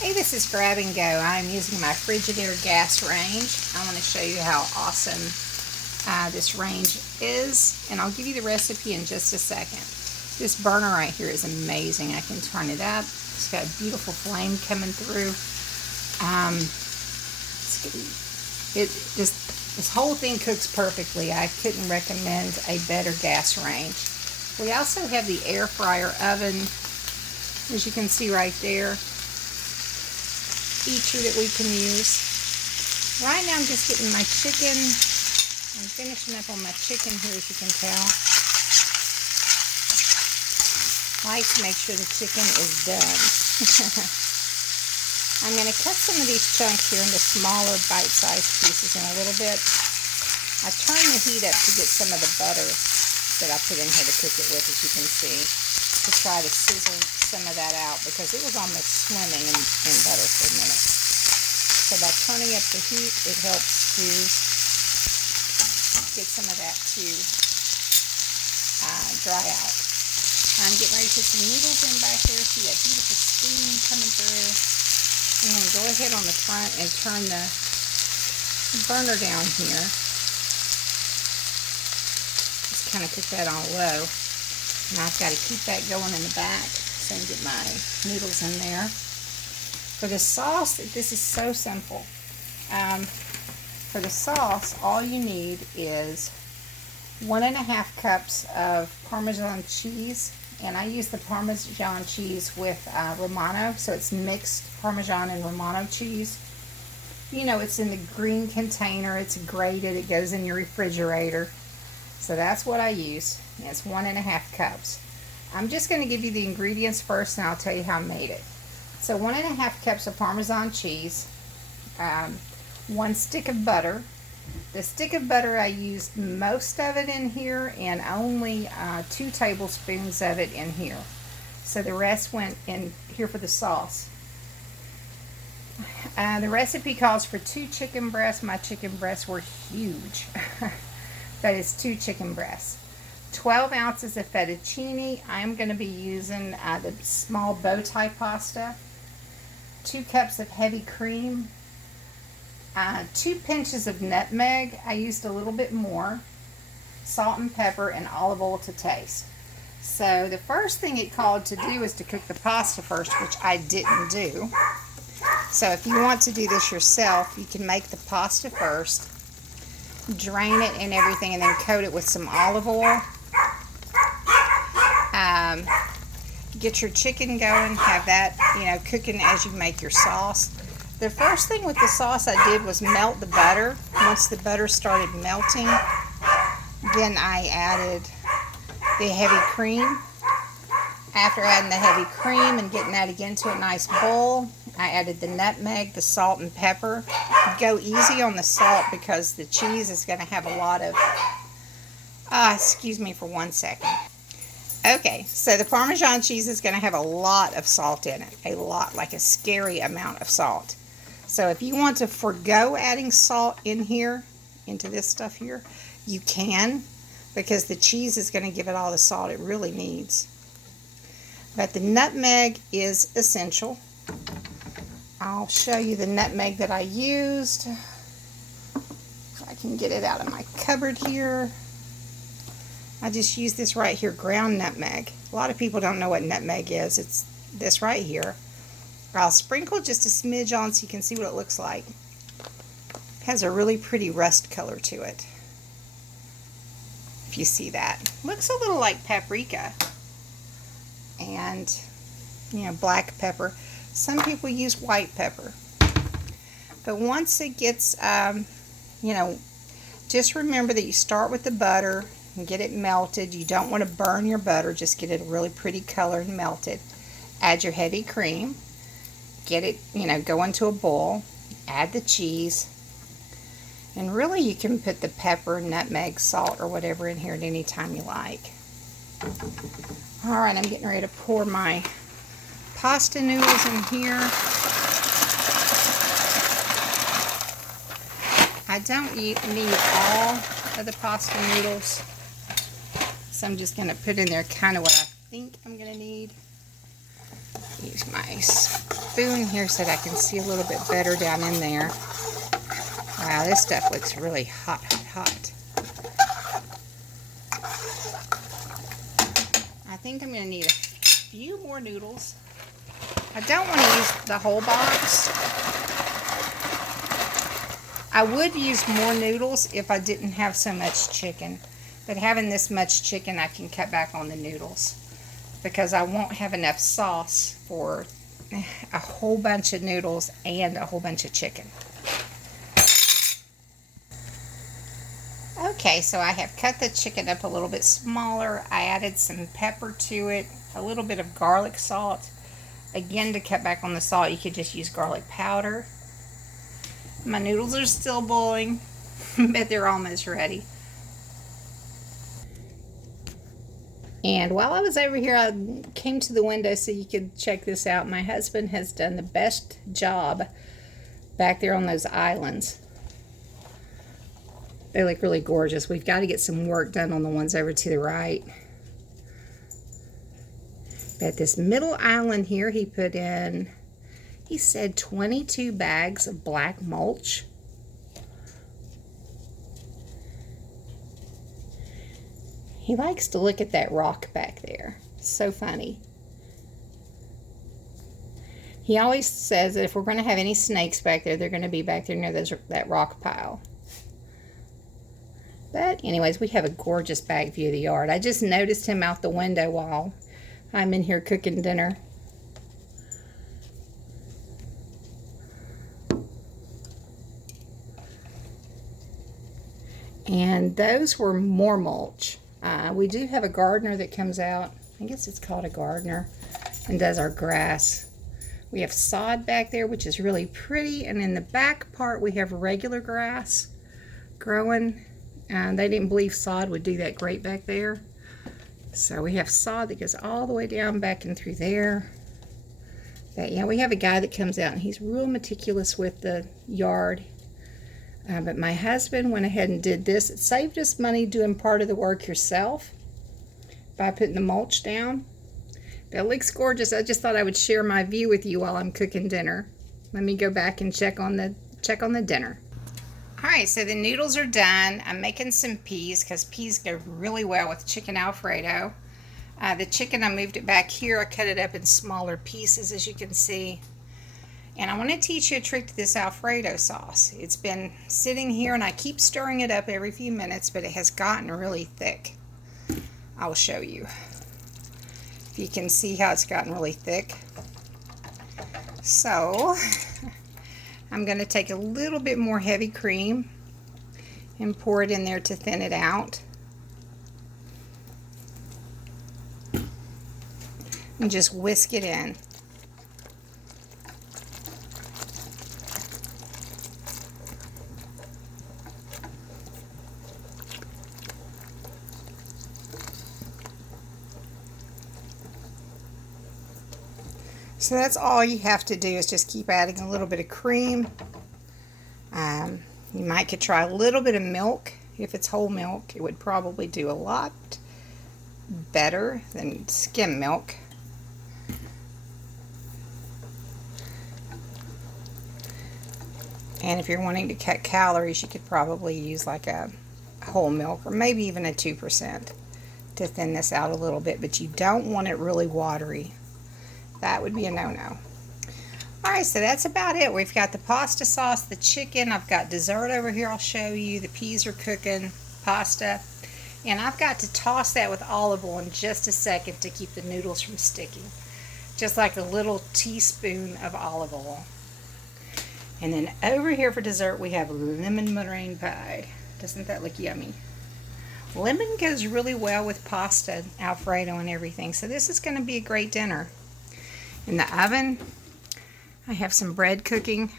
Hey, this is Grab and Go. I'm using my Frigidaire gas range. I want to show you how awesome this range is, and I'll give you the recipe in just a second. This burner right here is amazing. I can turn it up. It's got a beautiful flame coming through. This whole thing cooks perfectly. I couldn't recommend a better gas range. We also have the air fryer oven, as you can see right there. Feature that we can use. Right now I'm just getting my chicken. I'm finishing up on my chicken here, as you can tell. I like to make sure the chicken is done. I'm going to cut some of these chunks here into smaller bite-sized pieces in a little bit. I turn the heat up to get some of the butter that I put in here to cook it with, as you can see, to try to sizzle some of that out, because it was almost swimming in butter for a minute. So by turning up the heat, it helps to get some of that to dry out. I'm getting ready to put some noodles in back there. See that beautiful steam coming through. I'm going to go ahead on the front and turn the burner down here. Just kind of cook that on low. And I've got to keep that going in the back so I can get my noodles in there. For the sauce, this is so simple. For the sauce, all you need is 1.5 cups of Parmesan cheese. And I use the Parmesan cheese with Romano, so it's mixed Parmesan and Romano cheese. You know, it's in the green container, it's grated, it goes in your refrigerator. So that's what I use. It's 1.5 cups. I'm just going to give you the ingredients first, and I'll tell you how I made it. So 1.5 cups of Parmesan cheese, 1 stick of butter. The stick of butter, I used most of it in here, and only 2 tablespoons of it in here. So the rest went in here for the sauce. The recipe calls for 2 chicken breasts. My chicken breasts were huge. But it's 2 chicken breasts. 12 ounces of fettuccine. I'm going to be using the small bow tie pasta. 2 cups of heavy cream. 2 pinches of nutmeg. I used a little bit more. Salt and pepper and olive oil to taste. So the first thing it called to do is to cook the pasta first, which I didn't do. So if you want to do this yourself, you can make the pasta first, drain it and everything, and then coat it with some olive oil. Get your chicken going, have that, cooking as you make your sauce. The first thing with the sauce I did was melt the butter. Once the butter started melting, then I added the heavy cream. After adding the heavy cream and getting that again to a nice boil, I added the nutmeg, the salt, and pepper. Go easy on the salt because the cheese is going to have a lot of... excuse me for 1 second. Okay, so the Parmesan cheese is going to have a lot of salt in it. A lot, like a scary amount of salt. So if you want to forego adding salt in here, into this stuff here, you can, because the cheese is going to give it all the salt it really needs. But the nutmeg is essential. I'll show you the nutmeg that I used. If I can get it out of my cupboard here. I just use this right here, ground nutmeg. A lot of people don't know what nutmeg is. It's this right here. I'll sprinkle just a smidge on so you can see what it looks like. It has a really pretty rust color to it. If you see that. Looks a little like paprika. And, black pepper. Some people use white pepper. But once it gets, just remember that you start with the butter and get it melted. You don't want to burn your butter. Just get it a really pretty color and melt it. Add your heavy cream. Get it, go into a bowl. Add the cheese. And really you can put the pepper, nutmeg, salt, or whatever in here at any time you like. Alright, I'm getting ready to pour my pasta noodles in here. I don't need all of the pasta noodles, so I'm just going to put in there kind of what I think I'm going to need. Use my spoon here so that I can see a little bit better down in there. Wow, this stuff looks really hot, hot, hot. I think I'm going to need a few more noodles. I don't want to use the whole box. I would use more noodles if I didn't have so much chicken. But having this much chicken, I can cut back on the noodles, because I won't have enough sauce for a whole bunch of noodles and a whole bunch of chicken. Okay, so I have cut the chicken up a little bit smaller. I added some pepper to it, a little bit of garlic salt. Again, to cut back on the salt, you could just use garlic powder. My noodles are still boiling, but they're almost ready. And while I was over here, I came to the window so you could check this out. My husband has done the best job back there on those islands. They look really gorgeous. We've got to get some work done on the ones over to the right. But this middle island here, he put in, he said 22 bags of black mulch. He likes to look at that rock back there. So funny. He always says that if we're going to have any snakes back there, they're going to be back there near that rock pile. But anyways, we have a gorgeous back view of the yard. I just noticed him out the window while I'm in here cooking dinner. And those were more mulch. We do have a gardener that comes out, I guess it's called a gardener, and does our grass. We have sod back there, which is really pretty, and in the back part we have regular grass growing. They didn't believe sod would do that great back there. So we have sod that goes all the way down back and through there. But yeah, we have a guy that comes out and he's real meticulous with the yard. But my husband went ahead and did this. It saved us money doing part of the work yourself by putting the mulch down. But it looks gorgeous. I just thought I would share my view with you while I'm cooking dinner. Let me go back and check on the dinner. Alright, so the noodles are done. I'm making some peas because peas go really well with chicken Alfredo. The chicken, I moved it back here. I cut it up in smaller pieces, as you can see. And I want to teach you a trick to this Alfredo sauce. It's been sitting here and I keep stirring it up every few minutes, but it has gotten really thick. I'll show you. If you can see how it's gotten really thick. So I'm going to take a little bit more heavy cream and pour it in there to thin it out. And just whisk it in. So that's all you have to do, is just keep adding a little bit of cream. You might could try a little bit of milk. If it's whole milk, it would probably do a lot better than skim milk. And if you're wanting to cut calories, you could probably use like a whole milk or maybe even a 2% to thin this out a little bit, but you don't want it really watery. That would be a no-no. Alright, so that's about it. We've got the pasta sauce, the chicken. I've got dessert over here I'll show you. The peas are cooking, pasta. And I've got to toss that with olive oil in just a second to keep the noodles from sticking. Just like a little teaspoon of olive oil. And then over here for dessert we have lemon meringue pie. Doesn't that look yummy? Lemon goes really well with pasta, Alfredo, and everything. So this is going to be a great dinner. In the oven, I have some bread cooking.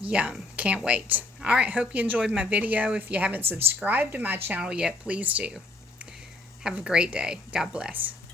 Yum. Can't wait. Alright, hope you enjoyed my video. If you haven't subscribed to my channel yet, please do. Have a great day. God bless.